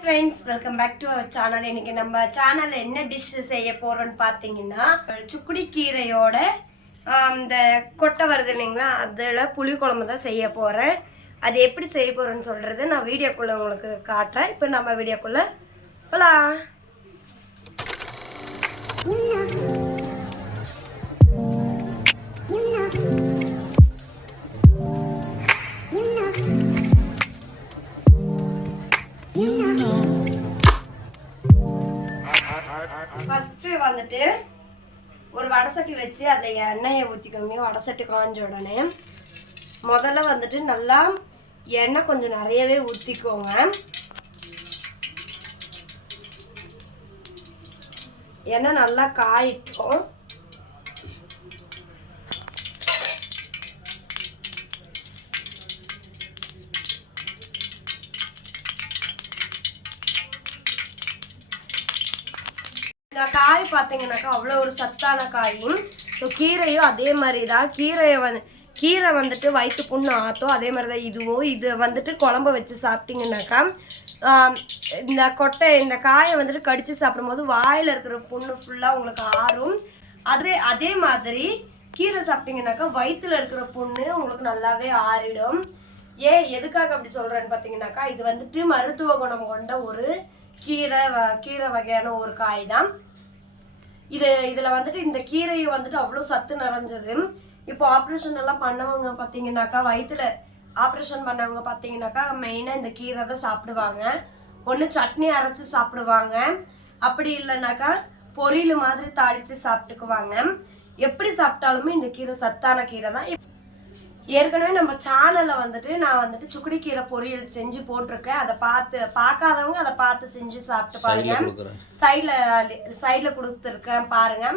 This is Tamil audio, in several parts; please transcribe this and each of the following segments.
Friends welcome back to our channel இன்னைக்கு நம்ம சேனலில் என்ன டிஷ் செய்ய போகிறோன்னு பார்த்தீங்கன்னா சுக்குடி கீரையோட அந்த இந்த கொட்டை வருது இல்லைங்களா? அதில் புளி குழம்பு தான் செய்ய போகிறேன் அது எப்படி செய்ய போகிறேன்னு சொல்கிறது நான் வீடியோக்குள்ளே உங்களுக்கு காட்டுறேன். இப்போ நம்ம வீடியோக்குள்ளே போகலாம் வந்துட்டு ஒரு வடசட்டி வச்சு அதில் எண்ணெயை ஊற்றிக்கோங்க வடசட்டி காஞ்ச உடனே முதல்ல வந்துட்டு நல்லா எண்ணெய் கொஞ்சம் நிறையவே ஊற்றிக்கோங்க எண்ணெய் நல்லா காயிட்டோம் இந்த காய் பார்த்தீங்கன்னாக்கா அவ்வளோ ஒரு சத்தான காயும். ஸோ கீரையும் அதே மாதிரி தான் கீரையை வந்து கீரை வந்துட்டு வயிற்று புண்ணு ஆற்றும் அதே மாதிரி தான் இதுவும் இது வந்துட்டு குழம்ப வச்சு சாப்பிட்டீங்கன்னாக்கா இந்த கொட்டை இந்த காயை வந்துட்டு கடித்து சாப்பிடும்போது வாயில் இருக்கிற புண்ணு ஃபுல்லாக உங்களுக்கு ஆறும். அதே அதே மாதிரி கீரை சாப்பிட்டீங்கன்னாக்கா வயிற்றுல இருக்கிற புண்ணு உங்களுக்கு நல்லாவே ஆறிடும். ஏன் எதுக்காக அப்படி சொல்கிறேன்னு பார்த்தீங்கன்னாக்கா இது வந்துட்டு மருத்துவ குணம் கொண்ட ஒரு கீரை வ- கீரை வகையான ஒரு காய் தான். இது இதில் வந்துட்டு இந்த கீரையை வந்துட்டு அவ்வளோ சத்து நிறைஞ்சது. இப்போ ஆப்ரேஷன் எல்லாம் பண்ணவங்க பார்த்தீங்கன்னாக்கா வயிற்றுல ஆப்ரேஷன் பண்ணவங்க பார்த்தீங்கன்னாக்கா மெயினாக இந்த கீரை தான் சாப்பிடுவாங்க. ஒன்று சட்னி அரைச்சி சாப்பிடுவாங்க. அப்படி இல்லைனாக்கா பொரியல் மாதிரி தாளித்து சாப்பிட்டுக்குவாங்க. எப்படி சாப்பிட்டாலுமே இந்த கீரை சத்தான கீரை தான் ஏற்கனவே நம்ம சேனலில் வந்துட்டு நான் வந்துட்டு சுக்குடி கீரை பொரியல் செஞ்சு போட்டிருக்கேன். அதை பார்த்து பார்க்காதவங்க அதை பார்த்து செஞ்சு சாப்பிட்டு பாருங்க. சைடில் சைடில் கொடுத்துருக்கேன் பாருங்க.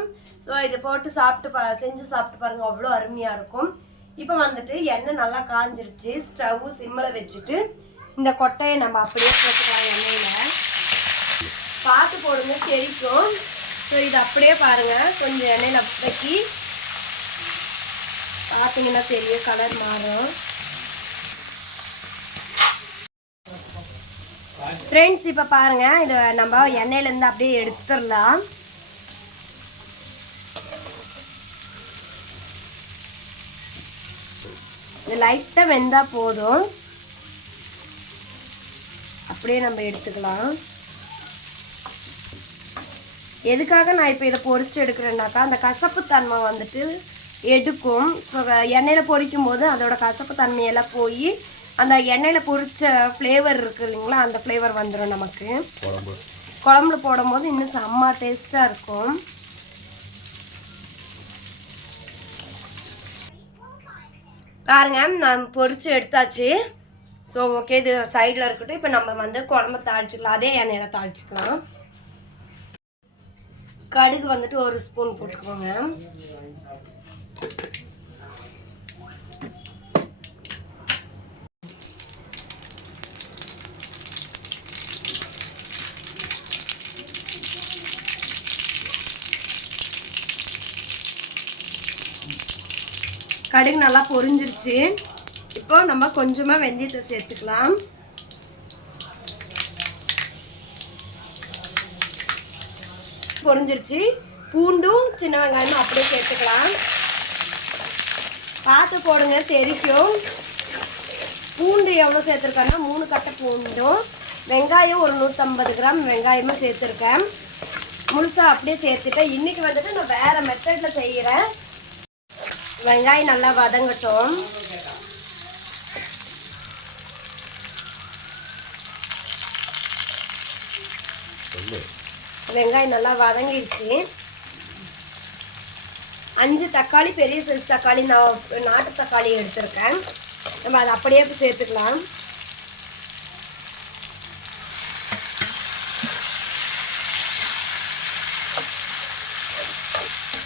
ஸோ இதை போட்டு சாப்பிட்டு பா செஞ்சு சாப்பிட்டு பாருங்க. அவ்வளோ அருமையாக இருக்கும். இப்போ வந்துட்டு எண்ணெய் நல்லா காஞ்சிருச்சு. ஸ்டவ் சிம்மில் வச்சுட்டு இந்த கொட்டையை நம்ம அப்படியே போட்டுக்கலாம் எண்ணெயில். பார்த்து போடுங்க தெரிக்கும். ஸோ இது அப்படியே பாருங்க. கொஞ்சம் எண்ணெயில் வதக்கி பார்த்தீங்கன்னா தெரியும் கலர் மாறும். ஃப்ரெண்ட்ஸ் இப்போ பாருங்க இதை நம்ம எண்ணெயிலேருந்து அப்படியே எடுத்துடலாம். இது லைட்டாக வெந்தால் போதும். அப்படியே நம்ம எடுத்துக்கலாம். எதுக்காக நான் இப்போ இதை பொறிச்சு எடுக்கிறேன்னாக்கா அந்த கசப்பு தன்மை வந்துட்டு எடுக்கும். ஸோ எண்ணெயில் பொரிக்கும் போது அதோட கசப்பு தன்மையெல்லாம் போய் அந்த எண்ணெயில் பொரிச்ச ஃப்ளேவர் இருக்கு இல்லைங்களா அந்த ஃப்ளேவர் வந்துடும் நமக்கு. குழம்பு. குழம்புல போடும்போது இன்னும் செம்ம டேஸ்ட்டாக இருக்கும். பாருங்க நான் பொரிச்சு எடுத்தாச்சு. ஸோ ஓகே இது சைடில் இருக்கட்டும். இப்போ நம்ம வந்து குழம்பு தாளிச்சுக்கலாம். அதே எண்ணெயில் தாளிச்சுக்கலாம். கடுகு வந்துட்டு ஒரு ஸ்பூன் போட்டுக்கோங்க. கடுகு நல்லா பொரிஞ்சிருச்சு. இப்போ நம்ம கொஞ்சமாக வெந்தயத்தை சேர்த்துக்கலாம். பொரிஞ்சிருச்சு. பூண்டும் சின்ன வெங்காயமும் அப்படியே சேர்த்துக்கலாம். பார்த்து போடுங்க தெரிக்கும் பூண்டு எவ்வளோ சேர்த்துருக்கேன்னா மூணு கட்டை பூண்டும் வெங்காயம் ஒரு நூற்றம்பது கிராம் வெங்காயமும் சேர்த்துருக்கேன். முழுசாக அப்படியே சேர்த்துட்டேன். இன்றைக்கி வந்துட்டு நான் வேறு மெத்தடில் செய்கிறேன் வெங்காயம் நல்லா வதங்கட்டும். வெங்காயம் நல்லா வதங்கிடுச்சு. அஞ்சு தக்காளி பெரிய சைஸ் தக்காளி நான் நாட்டு தக்காளி எடுத்திருக்கேன். நம்ம அதை அப்படியே இப்ப சேர்த்துக்கலாம்.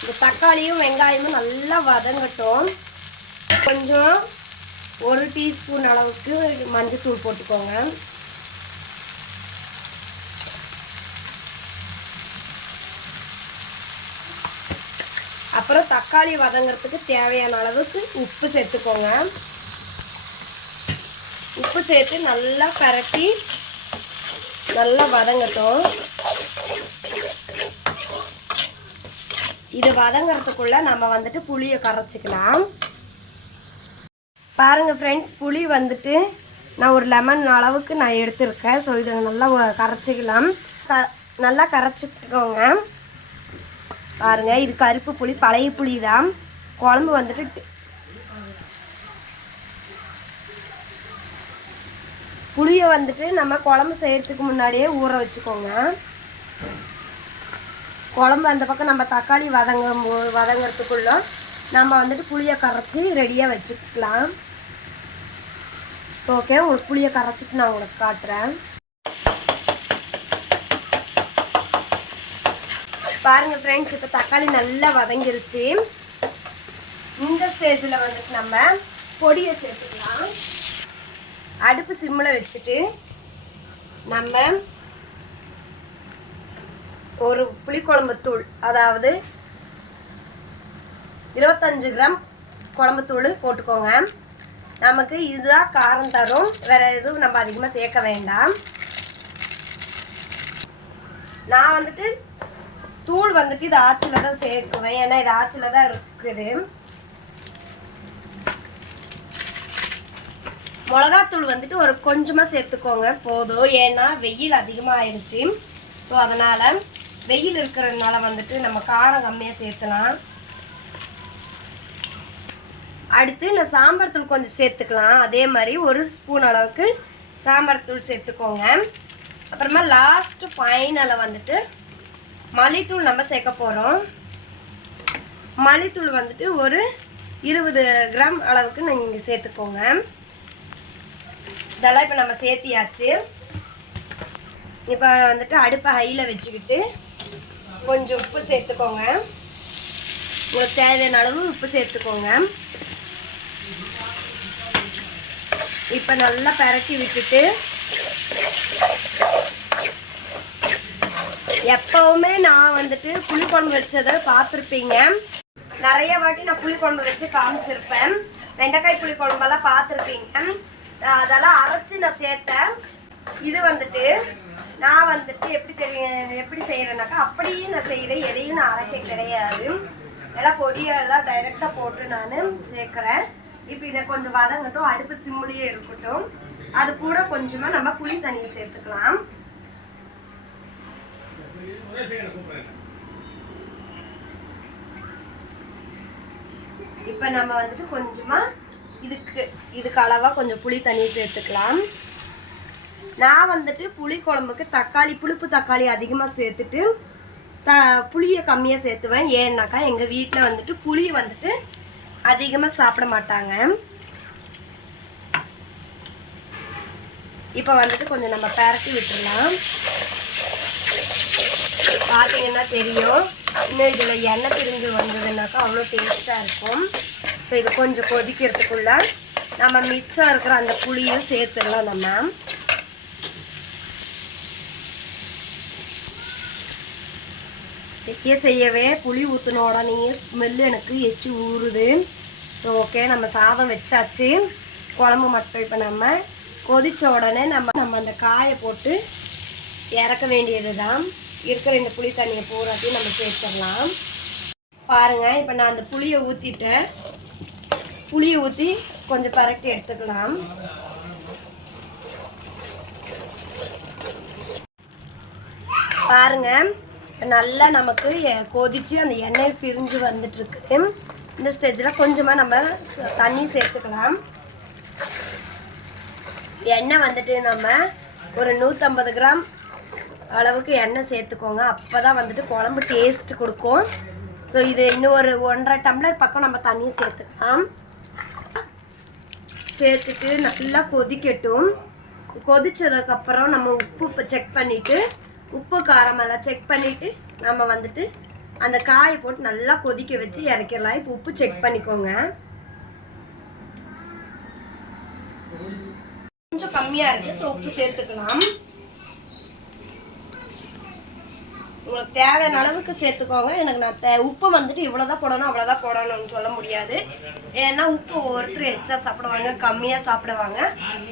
இந்த தக்காளியும் வெங்காயமும் நல்லா வதங்கட்டும். கொஞ்சம் ஒரு டீஸ்பூன் அளவுக்கு மஞ்சள் போட்டுக்கோங்க. அப்புறம் தக்காளி வதங்குறதுக்கு தேவையான அளவுக்கு உப்பு சேர்த்துக்கோங்க. உப்பு சேர்த்து நல்லா பரட்டி நல்லா வதங்கட்டும். இது வதங்கிறதுக்குள்ளே நம்ம வந்துட்டு புளியை கரைச்சிக்கலாம். பாருங்கள் ஃப்ரெண்ட்ஸ் புளி வந்துட்டு நான் ஒரு லெமன் அளவுக்கு நான் எடுத்திருக்கேன். ஸோ இதை நல்லா கரைச்சிக்கலாம். க நல்லா கரைச்சிக்கோங்க. பாருங்க இது கருப்பு புளி பழைய புளி தான் குழம்பு வந்துட்டு புளியை வந்துட்டு நம்ம குழம்பு செய்யறதுக்கு முன்னாடியே ஊற வச்சுக்கோங்க. குழம்பு அந்த பக்கம் நம்ம தக்காளி வதங்கும் வதங்கிறதுக்குள்ள நம்ம வந்துட்டு புளியை கரைச்சி ரெடியாக வச்சுக்கலாம். ஓகே உங்களுக்கு புளியை கரைச்சிட்டு நான் உங்களுக்கு காட்டுறேன். பாருங்க ஃப்ரெண்ட்ஸ் இப்போ தக்காளி நல்லா வதங்கிருச்சு. இந்த ஸ்டேஜில் வந்துட்டு நம்ம பொடியை சேர்த்துக்கலாம். அடுப்பு சிம்மில் வச்சுட்டு நம்ம ஒரு புளிக்குழம்பு தூள் அதாவது இருபத்தஞ்சு கிராம் குழம்புத்தூள் போட்டுக்கோங்க. நமக்கு இதுதான் காரம் தரும் வேற எதுவும் நம்ம அதிகமாக சேர்க்க வேண்டாம். நான் வந்துட்டு தூள் வந்துட்டு இது ஆச்சில் தான் சேர்க்குவேன். ஏன்னா இது ஆச்சில் தான் இருக்குது. மிளகாத்தூள் வந்துட்டு ஒரு கொஞ்சமாக சேர்த்துக்கோங்க. போதும். ஏன்னா வெயில் அதிகமாக ஆயிடுச்சு ஸோ அதனால் வெயில் இருக்கிறதுனால வந்துட்டு நம்ம காரம் கம்மியாக சேர்த்துலாம். அடுத்து நான் சாம்பார் தூள் கொஞ்சம் சேர்த்துக்கலாம். அதே மாதிரி ஒரு ஸ்பூன் அளவுக்கு சாம்பார் தூள் சேர்த்துக்கோங்க. அப்புறமா லாஸ்ட்டு ஃபைனலை வந்துட்டு மல்லித்தூள் நம்ம சேர்க்க போகிறோம் மல்லித்தூள் வந்துட்டு ஒரு இருபது கிராம் அளவுக்கு நீங்கள் சேர்த்துக்கோங்க. இதெல்லாம் இப்போ நம்ம சேர்த்தியாச்சு. இப்போ வந்துட்டு அடுப்பை ஹையில் வச்சுக்கிட்டு கொஞ்சம் உப்பு சேர்த்துக்கோங்க. உங்களுக்கு தேவையான அளவு உப்பு சேர்த்துக்கோங்க. இப்போ நல்லா பரட்டி விட்டுட்டு எப்பவுமே நான் வந்துட்டு புளிக்குழம்பு வச்சதை பார்த்துருப்பீங்க. நிறைய வாட்டி நான் புளிக்குழம்பு வச்சு காமிச்சிருப்பேன். வெண்டைக்காய் புளிக்குழம்பெல்லாம் பார்த்துருப்பீங்க. அதெல்லாம் அரைச்சி நான் சேர்த்தேன். இது வந்துட்டு நான் வந்துட்டு எப்படி தெரியும் எப்படி செய்யறேனாக்கா அப்படியும் நான் செய்கிறேன் எதையும் நான் அரைக்க கிடையாது. எல்லாம் பொடியெல்லாம் டைரெக்டாக போட்டு நான் சேர்க்குறேன். இப்போ இதை கொஞ்சம் வதங்கட்டும் அடுப்பு சிம்முலேயே இருக்கட்டும். அது கூட கொஞ்சமாக நம்ம புளி தண்ணியை சேர்த்துக்கலாம். இப்போ நம்ம வந்துட்டு கொஞ்சமாக இதுக்கு இதுக்கு அளவாக கொஞ்சம் புளி தண்ணி சேர்த்துக்கலாம். நான் வந்துட்டு புளி குழம்புக்கு தக்காளி புளிப்பு தக்காளி அதிகமாக சேர்த்துட்டு த புளியை கம்மியாக சேர்த்துவேன். ஏன்னாக்கா எங்கள் வீட்டில் வந்துட்டு புளி வந்துட்டு அதிகமாக சாப்பிட மாட்டாங்க. இப்போ வந்துட்டு கொஞ்சம் நம்ம பரட்டி விட்டுறலாம். பார்த்தீங்கன்னா தெரியும். இன்னும் இதில் எண்ணெய் பிரிஞ்சு வந்ததுனாக்கா அவ்வளோ டேஸ்ட்டாக இருக்கும். ஸோ இது கொஞ்சம் கொதிக்கிறதுக்குள்ள நம்ம மிச்சம் இருக்கிற அந்த புளியும் சேர்த்துடலாம் நம்ம. செய்ய செய்யவே புளி ஊற்றின உடனே ஸ்மெல்லு எனக்கு எச்சி ஊறுது. ஸோ ஓகே நம்ம சாதம் வச்சாச்சு. குழம்பு மட்டும் இப்போ நம்ம கொதிச்ச உடனே நம்ம நம்ம அந்த காயை போட்டு இறக்க வேண்டியது தான் இருக்கிற இந்த புளி தண்ணியை பூராத்தையும் நம்ம சேர்த்துடலாம். பாருங்கள் இப்போ நான் அந்த புளியை ஊற்றிட்டேன் புளியை ஊற்றி கொஞ்சம் பரட்டி எடுத்துக்கலாம். பாருங்க நல்லா நமக்கு எ- கொதிச்சு அந்த எண்ணெய் பிரிஞ்சு வந்துட்டுருக்குது இந்த ஸ்டேஜில் கொஞ்சமாக நம்ம தண்ணி சேர்த்துக்கலாம். எண்ணெய் வந்துட்டு நம்ம ஒரு நூற்றம்பது கிராம் அளவுக்கு எண்ணெய் சேர்த்துக்கோங்க. அப்போ தான் வந்துட்டு குழம்பு டேஸ்ட் கொடுக்கும். ஸோ இது இன்னும் ஒரு ஒன்றரை டம்ளர் பக்கம் நம்ம தண்ணி சேர்த்துக்கலாம். சேர்த்துட்டு நல்லா கொதிக்கட்டும். கொதிச்சதுக்கப்புறம் நம்ம உப்பு செக் பண்ணிவிட்டு உப்பு காரமெல்லாம் செக் பண்ணிவிட்டு நம்ம வந்துட்டு அந்த காயை போட்டு நல்லா கொதிக்க வச்சு இறக்கிடலாம். இப்போ உப்பு செக் பண்ணிக்கோங்க. கொஞ்சம் கம்மியாக இருக்குது ஸோ உப்பு சேர்த்துக்கலாம். உங்களுக்கு தேவையான அளவுக்கு சேர்த்துக்கோங்க. எனக்கு நான் தே உப்பு வந்துட்டு இவ்வளோதான் போடணும் அவ்வளோதான் போடணும்னு சொல்ல முடியாது. ஏன்னா உப்பு ஒவ்வொருத்தர் எச்சா சாப்பிடுவாங்க கம்மியாக சாப்பிடுவாங்க.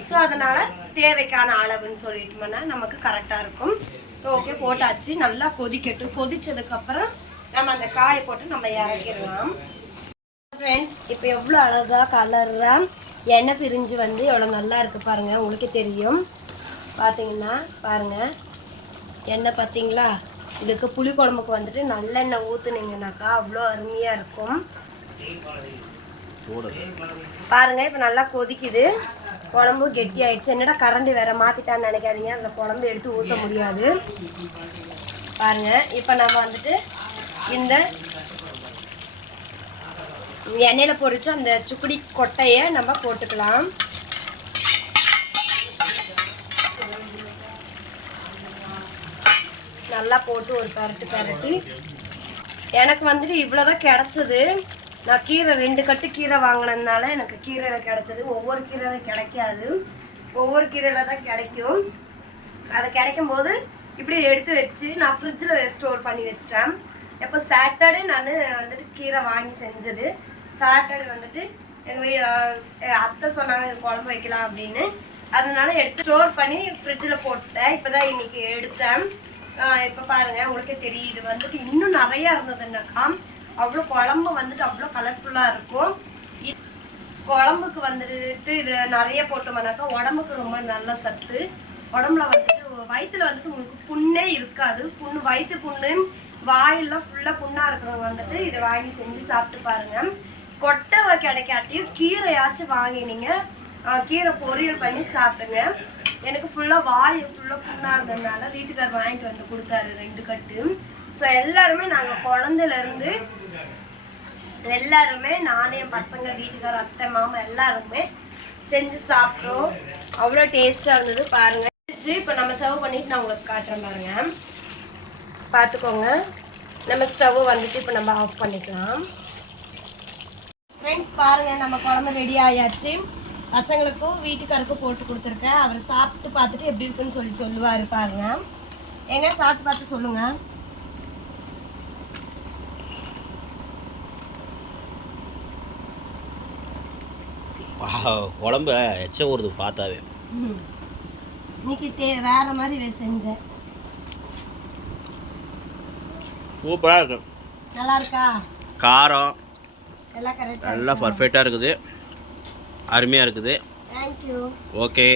ஸோ அதனால் தேவைக்கான அளவுன்னு சொல்லிட்டோம்னா நமக்கு கரெக்டாக இருக்கும். ஸோ ஓகே போட்டாச்சு. நல்லா கொதிக்கட்டும். கொதிச்சதுக்கப்புறம் நம்ம அந்த காயை போட்டு நம்ம இறக்கிடலாம். ஃப்ரெண்ட்ஸ் இப்போ எவ்வளோ அழகாக கலராக எண்ணெய் பிரிஞ்சு வந்து எவ்வளோ நல்லா இருக்குது பாருங்கள் உங்களுக்கே தெரியும். பார்த்தீங்கன்னா பாருங்கள் எண்ணெய் பார்த்தீங்களா இதுக்கு புளி குழம்புக்கு வந்துட்டு நல்லெண்ணெய் ஊற்றுனீங்கனாக்கா அவ்வளோ அருமையாக இருக்கும். பாருங்க இப்போ நல்லா கொதிக்குது. குழம்பு கெட்டி ஆயிடுச்சு. என்னடா கரண்டி வேற மாத்திட்டான்னு நினைக்காதீங்க. அந்த குழம்பு எடுத்து ஊற்ற முடியாது. பாருங்க இப்போ நம்ம வந்துட்டு இந்த எண்ணெயில பொரிச்சு அந்த சுக்குடி கொட்டையை நம்ம போட்டுக்கலாம். நல்லா போட்டு ஒரு பரட்டு பரட்டி. எனக்கு வந்துட்டு இவ்வளோதான் கிடச்சிது. நான் கீரை ரெண்டு கட்டு கீரை வாங்கினதுனால எனக்கு கீரையில் கிடச்சது. ஒவ்வொரு கீரையில் கிடைக்காது. ஒவ்வொரு கீரையில் தான் கிடைக்கும். அது கிடைக்கும் போது இப்படி எடுத்து வச்சு நான் ஃப்ரிட்ஜில் ஸ்டோர் பண்ணி வச்சிட்டேன். எப்போ சாட்டர்டே நான் வந்துட்டு கீரை வாங்கி செஞ்சது. சாட்டர்டே வந்துட்டு எங்கள் வீ அத்தை சொன்னாங்க குழம்பு வைக்கலாம் அப்படின்னு. அதனால எடுத்து ஸ்டோர் பண்ணி ஃப்ரிட்ஜில் போட்டேன் இப்போ தான் இன்னைக்கு எடுத்தேன். இப்போ பாருங்க உங்களுக்கே தெரியும் இது வந்துட்டு இன்னும் நிறையா இருந்ததுன்னாக்கா அவ்வளோ குழம்பு வந்துட்டு அவ்வளோ கலர்ஃபுல்லாக இருக்கும். இ- குழம்புக்கு வந்துட்டு இது நிறைய போட்டோம்னாக்கா உடம்புக்கு ரொம்ப நல்ல சத்து. உடம்புல வந்துட்டு வயிற்றுல வந்துட்டு உங்களுக்கு புண்ணே இருக்காது. புண்ணு வயிற்று புண்ணு வாயெல்லாம் ஃபுல்லாக புண்ணாக இருக்கிறவங்க வந்துட்டு இதை வாங்கி செஞ்சு சாப்பிட்டு பாருங்கள் கொட்டை கிடைக்காட்டியும் கீரையாச்சும் வாங்கினீங்க. கீரை பொரியல் பண்ணி சாப்பிடுங்க. எனக்கு ஃபுல்லாக வாய் ஃபுல்லாக புண்ணாக இருந்ததுனால வீட்டுக்கார் வாங்கிட்டு வந்து கொடுத்தாரு ரெண்டு கட்டு. ஸோ எல்லாருமே நாங்கள் குழந்தையிலேருந்து எல்லாருமே நானே என் பசங்க வீட்டுக்கார அத்தை மாமா எல்லாருமே செஞ்சு சாப்பிட்றோம் அவ்வளோ டேஸ்ட்டாக இருந்தது. பாருங்க. இப்போ நம்ம சர்வ் பண்ணிட்டு நான் உங்களுக்கு காட்டுறேன் பாருங்க. பார்த்துக்கோங்க. நம்ம ஸ்டவ் வந்துட்டு இப்போ நம்ம ஆஃப் பண்ணிக்கலாம். ஃப்ரெண்ட்ஸ் பாருங்கள் நம்ம குழம்பு ரெடி ஆயாச்சு. பசங்களுக்கும் வீட்டுக்காருக்கும் போட்டு கொடுத்துருக்கேன். அவர் சாப்பிட்டு பார்த்துட்டு எப்படி இருக்குன்னு சொல்லி சொல்லுவார் பாருங்க. எங்க சாப்பிட்டு பார்த்து சொல்லுங்க. குழம்பு எச்ச ஊறுது பார்த்தாவே. இன்னைக்கு டே வேற மாதிரி இதை செஞ்சேன் சூப்பராக இருக்கு. நல்லா இருக்கா? காரம். எல்லாம் கரெக்டாக நல்லா பர்ஃபெக்டாக இருக்குது. அருமையாக இருக்குது. Thank you okay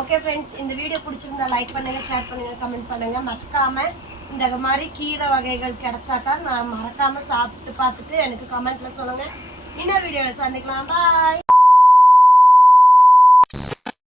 okay friends இந்த வீடியோ பிடிச்சிருந்தா லைக் பண்ணுங்க ஷேர் பண்ணுங்க கமெண்ட் பண்ணுங்க. மறக்காம இந்த மாதிரி கீரை வகைகள் கிடைச்சாக்கா நான் மறக்காம சாப்பிட்டு பார்த்துட்டு எனக்கு கமெண்ட்ல சொல்லுங்க. இன்னொரு வீடியோவில் சந்திக்கலாம். பாய்